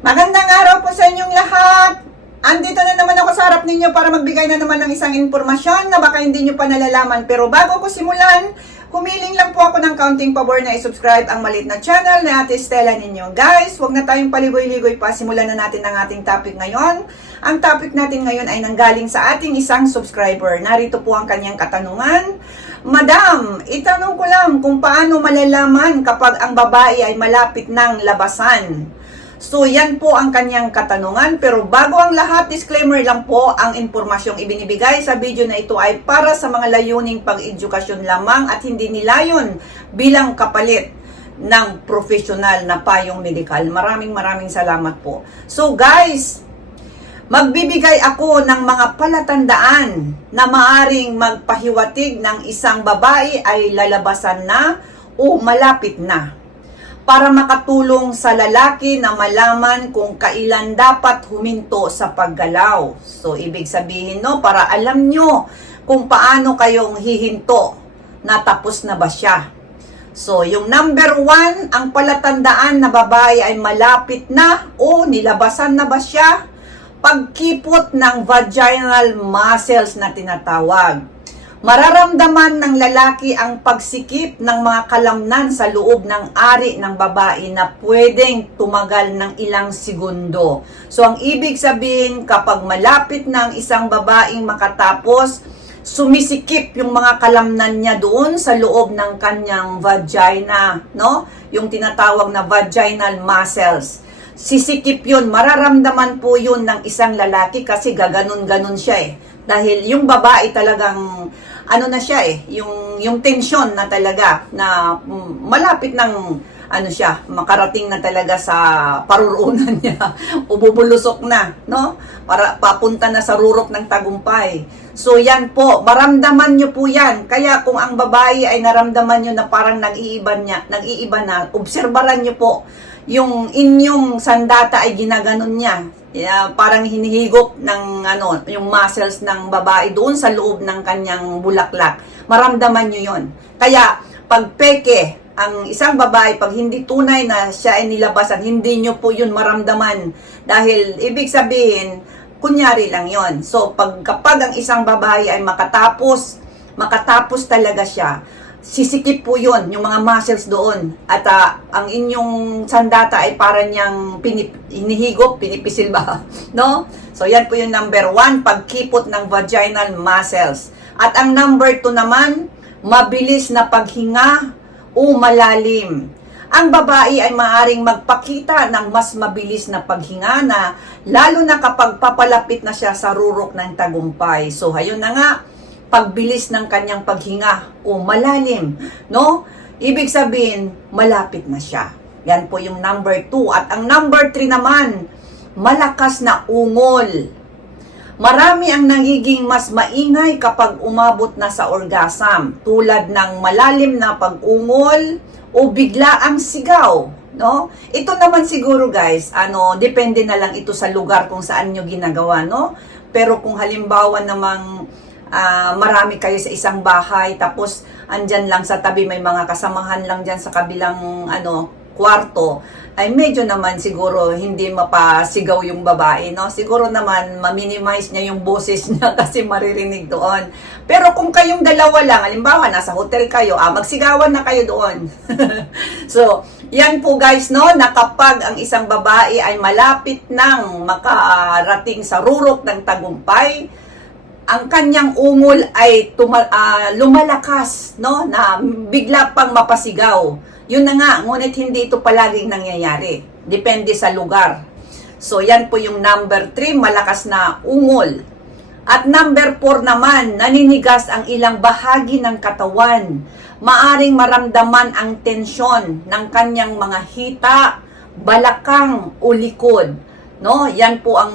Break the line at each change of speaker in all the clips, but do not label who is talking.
Magandang araw po sa inyong lahat. Andito na naman ako sa harap ninyo para magbigay na naman ng isang impormasyon na baka hindi nyo pa nalalaman. Pero bago ko simulan, humiling lang po ako ng counting pabor na i-subscribe ang malit na channel na Ate Stella ninyo. Guys, huwag na tayong paligoy-ligoy pa. Simulan na natin ang ating topic ngayon. Ang topic natin ngayon ay nanggaling sa ating isang subscriber. Narito po ang kanyang katanungan. Madam, itanong ko lang kung paano malalaman kapag ang babae ay malapit ng labasan. So, yan po ang kanyang katanungan. Pero bago ang lahat, disclaimer lang po, ang impormasyong ibinibigay sa video na ito ay para sa mga layuning pag-edukasyon lamang at hindi nilayon bilang kapalit ng professional na payong medikal. Maraming maraming salamat po. So guys, magbibigay ako ng mga palatandaan na maaring magpahiwatig ng isang babae ay lalabasan na o malapit na para makatulong sa lalaki na malaman kung kailan dapat huminto sa paggalaw. So, ibig sabihin, no, para alam nyo kung paano kayong hihinto na tapos na ba siya. So, yung number one, ang palatandaan na babae ay malapit na o nilabasan na ba siya? Pagkipot ng vaginal muscles na tinatawag. Mararamdaman ng lalaki ang pagsikip ng mga kalamnan sa loob ng ari ng babae na pwedeng tumagal ng ilang segundo. So ang ibig sabihin kapag malapit ng isang babaeng makatapos, sumisikip yung mga kalamnan niya doon sa loob ng kanyang vagina, no? Yung tinatawag na vaginal muscles. Sisikip yun, mararamdaman po yun ng isang lalaki kasi gaganon-ganon siya eh. Dahil yung babae talagang ano na siya eh, yung yung tension na talaga na mm, malapit ng ano siya, makarating na talaga sa parurunan niya. Ububulusok na, no? Para papunta na sa rurok ng tagumpay. So yan po, maramdaman niyo po yan. Kaya kung ang babae ay naramdaman niyo na parang nag-iiba niya, nag-iiba na, obserbaran niyo po yung inyong sandata ay ginaganon niya. Yeah, parang hinihigop ng ano, yung muscles ng babae doon sa loob ng kanyang bulaklak. Maramdaman niyo 'yon. Kaya pag peke ang isang babae pag hindi tunay na siya ay nilabasan, hindi niyo po 'yun maramdaman dahil ibig sabihin kunyari lang 'yon. So pag kapag ang isang babae ay makatapos, makatapos talaga siya, sisikip po yun, yung mga muscles doon. At ah, ang inyong sandata ay para niyang pinip, hinihigop, pinipisil ba? no? So yan po yung number one, pagkipot ng vaginal muscles. At ang number two naman, mabilis na paghinga o malalim. Ang babae ay maaring magpakita ng mas mabilis na paghinga na lalo na kapag papalapit na siya sa rurok ng tagumpay. So, ayun na nga, pagbilis ng kanyang paghinga o malalim, no? Ibig sabihin, malapit na siya. Yan po yung number 2. At ang number 3 naman, malakas na ungol. Marami ang nagiging mas maingay kapag umabot na sa orgasm, tulad ng malalim na pag-ungol o bigla ang sigaw, no? Ito naman siguro guys, ano, depende na lang ito sa lugar kung saan nyo ginagawa, no? Pero kung halimbawa namang ah, marami kayo sa isang bahay tapos andyan lang sa tabi may mga kasamahan lang dyan sa kabilang ano kwarto. Ay medyo naman siguro hindi mapasigaw yung babae no? Siguro naman ma-minimize niya yung boses niya kasi maririnig doon. Pero kung kayong dalawa lang halimbawa nasa hotel kayo ah magsigawan na kayo doon. So yan po guys no? Na kapag ang isang babae ay malapit nang makarating sa rurok ng tagumpay ang kanyang ungol ay tuma- ah, lumalakas, no? Na bigla pang mapasigaw. Yun na nga, ngunit hindi ito palaging nangyayari. Depende sa lugar. So, yan po yung number 3, malakas na ungol. At number 4 naman, naninigas ang ilang bahagi ng katawan. Maaring maramdaman ang tensyon ng kanyang mga hita, balakang o likod no? Yan po ang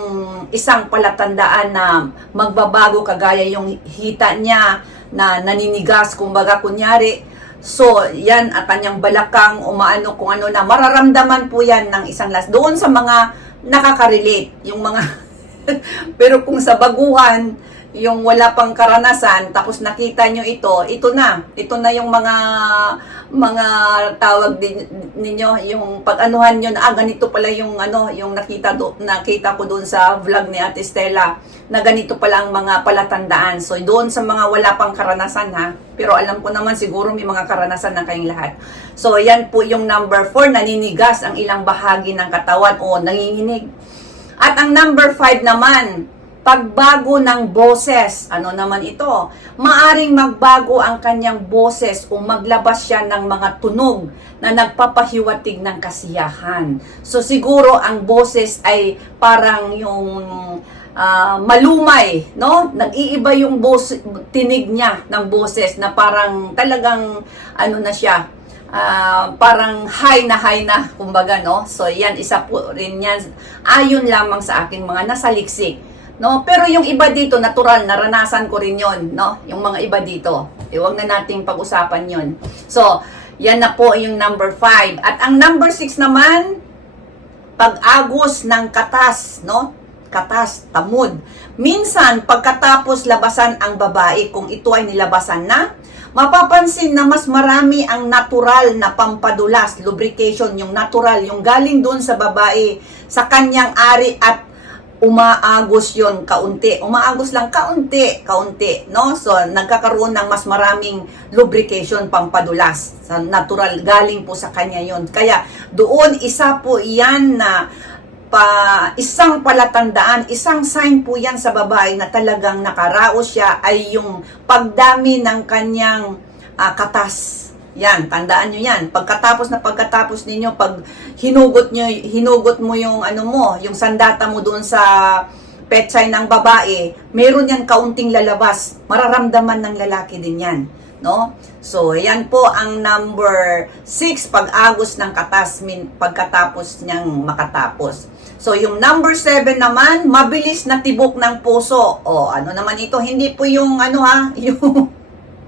isang palatandaan na magbabago kagaya yung hita niya na naninigas kumbaga kunyari. So, yan at kanyang balakang umaano kung ano na mararamdaman po yan ng isang las. Doon sa mga nakaka-relate, yung mga pero kung sa baguhan, yung wala pang karanasan, tapos nakita nyo ito, ito na. Ito na yung mga mga tawag din ninyo, yung pag-anuhan nyo na, ah, ganito pala yung ano, yung nakita do, nakita ko doon sa vlog ni Ate Stella, na ganito pala ang mga palatandaan. So, doon sa mga wala pang karanasan ha, pero alam ko naman siguro may mga karanasan na kayong lahat. So, yan po yung number 4, naninigas ang ilang bahagi ng katawan o nanginginig. At ang number 5 naman, pagbago ng boses. Ano naman ito? Maaring magbago ang kanyang boses o maglabas siya ng mga tunog na nagpapahiwatig ng kasiyahan. So siguro ang boses ay parang yung ah, malumay, no? Nag-iiba yung bos, tinig niya ng boses na parang talagang ano na siya, ah, parang high na high na, kumbaga, no? So, yan, isa po rin yan. Ayon lamang sa aking mga nasaliksik. No? Pero yung iba dito, natural, naranasan ko rin yon no? Yung mga iba dito. E, huwag na nating pag-usapan yon So, yan na po yung number 5. At ang number 6 naman, pag-agos ng katas, no? Katas, tamod. Minsan, pagkatapos labasan ang babae, kung ito ay nilabasan na, mapapansin na mas marami ang natural na pampadulas, lubrication, yung natural, yung galing doon sa babae, sa kanyang ari at umaagos yon kaunti. Umaagos lang kaunti, kaunti, no? So, nagkakaroon ng mas maraming lubrication pampadulas. Sa natural, galing po sa kanya yon Kaya, doon, isa po yan na pa, isang palatandaan, isang sign po yan sa babae na talagang nakaraos siya ay yung pagdami ng kanyang ah, katas. Yan, tandaan nyo yan. Pagkatapos na pagkatapos ninyo, pag hinugot nyo, hinugot mo yung ano mo, yung sandata mo doon sa petsay ng babae, meron yan kaunting lalabas. Mararamdaman ng lalaki din yan. No? So, yan po ang number 6, pag-agos ng katas, min, pagkatapos niyang makatapos. So, yung number 7 naman, mabilis na tibok ng puso. O, ano naman ito? Hindi po yung, ano ha, yung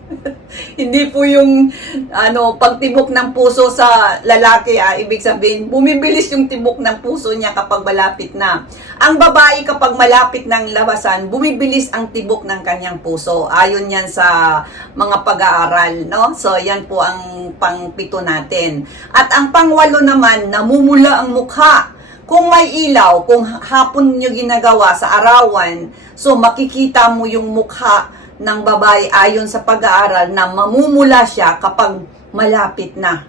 hindi po yung ano pagtibok ng puso sa lalaki ah, ibig sabihin bumibilis yung tibok ng puso niya kapag malapit na. Ang babae kapag malapit ng labasan, bumibilis ang tibok ng kanyang puso. Ayon yan sa mga pag-aaral, no? So yan po ang pangpito natin. At ang pangwalo naman, namumula ang mukha. Kung may ilaw, kung hapon nyo ginagawa sa arawan, so makikita mo yung mukha ng babae ayon sa pag-aaral na mamumula siya kapag malapit na.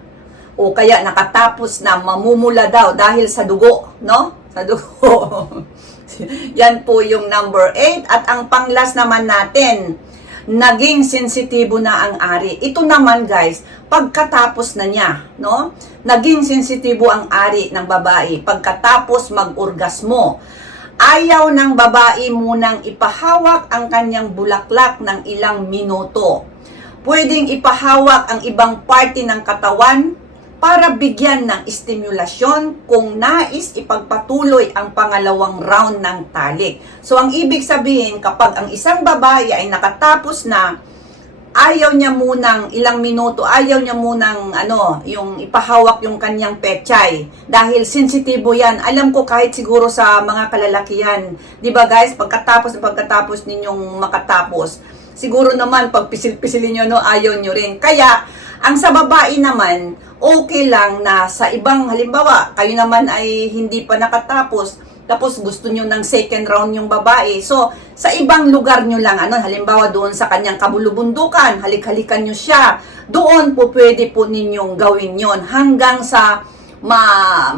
O kaya nakatapos na mamumula daw dahil sa dugo, no? Sa dugo. Yan po yung number 8. At ang panglas naman natin, naging sensitibo na ang ari. Ito naman guys, pagkatapos na niya, no? Naging sensitibo ang ari ng babae pagkatapos mag-orgasmo. Ayaw ng babae munang ipahawak ang kanyang bulaklak ng ilang minuto. Pwedeng ipahawak ang ibang parte ng katawan para bigyan ng estimulasyon kung nais ipagpatuloy ang pangalawang round ng talik. So ang ibig sabihin kapag ang isang babae ay nakatapos na ayaw niya munang ilang minuto, ayaw niya munang ano, yung ipahawak yung kanyang pechay dahil sensitibo yan. Alam ko kahit siguro sa mga kalalakihan, ba guys, pagkatapos pagkatapos ninyong makatapos, siguro naman pag pisil-pisilin niyo no, ayaw niyo rin. Kaya ang sa babae naman, okay lang na sa ibang halimbawa, kayo naman ay hindi pa nakatapos, tapos gusto nyo ng second round yung babae. So, sa ibang lugar nyo lang, ano, halimbawa doon sa kanyang kabulubundukan, halik-halikan nyo siya, doon po pwede po ninyong gawin yon hanggang sa ma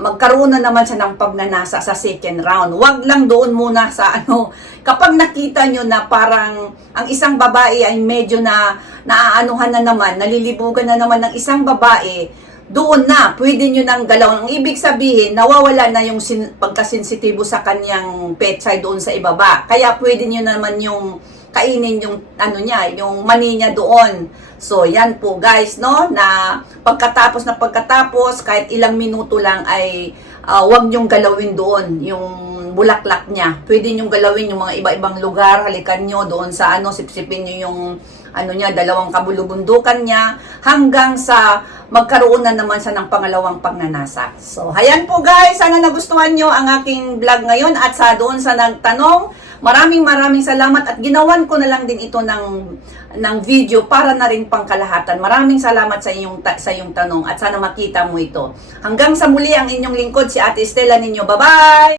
magkaroon na naman siya ng pagnanasa sa second round. Huwag lang doon muna sa ano, kapag nakita nyo na parang ang isang babae ay medyo na naaanuhan na naman, nalilibugan na naman ng isang babae, doon na, pwede nyo nang galaw. Ang ibig sabihin, nawawala na yung sin- pagkasensitibo sa kanyang petsay doon sa ibaba. Kaya pwede nyo naman yung kainin yung ano niya, yung mani niya doon. So, yan po guys, no? Na pagkatapos na pagkatapos, kahit ilang minuto lang ay uh, wag nyong galawin doon yung bulaklak niya. Pwede nyong galawin yung mga iba-ibang lugar, halikan nyo doon sa ano, sipsipin nyo yung ano niya, dalawang kabulubundukan niya, hanggang sa magkaroon na naman siya ng pangalawang pagnanasa. So, hayan po guys, sana nagustuhan nyo ang aking vlog ngayon at sa doon sa nagtanong, Maraming maraming salamat at ginawan ko na lang din ito ng ng video para na rin pangkalahatan. Maraming salamat sa iyong ta- sa iyong tanong at sana makita mo ito. Hanggang sa muli ang inyong lingkod si Ate Estela ninyo. Bye-bye.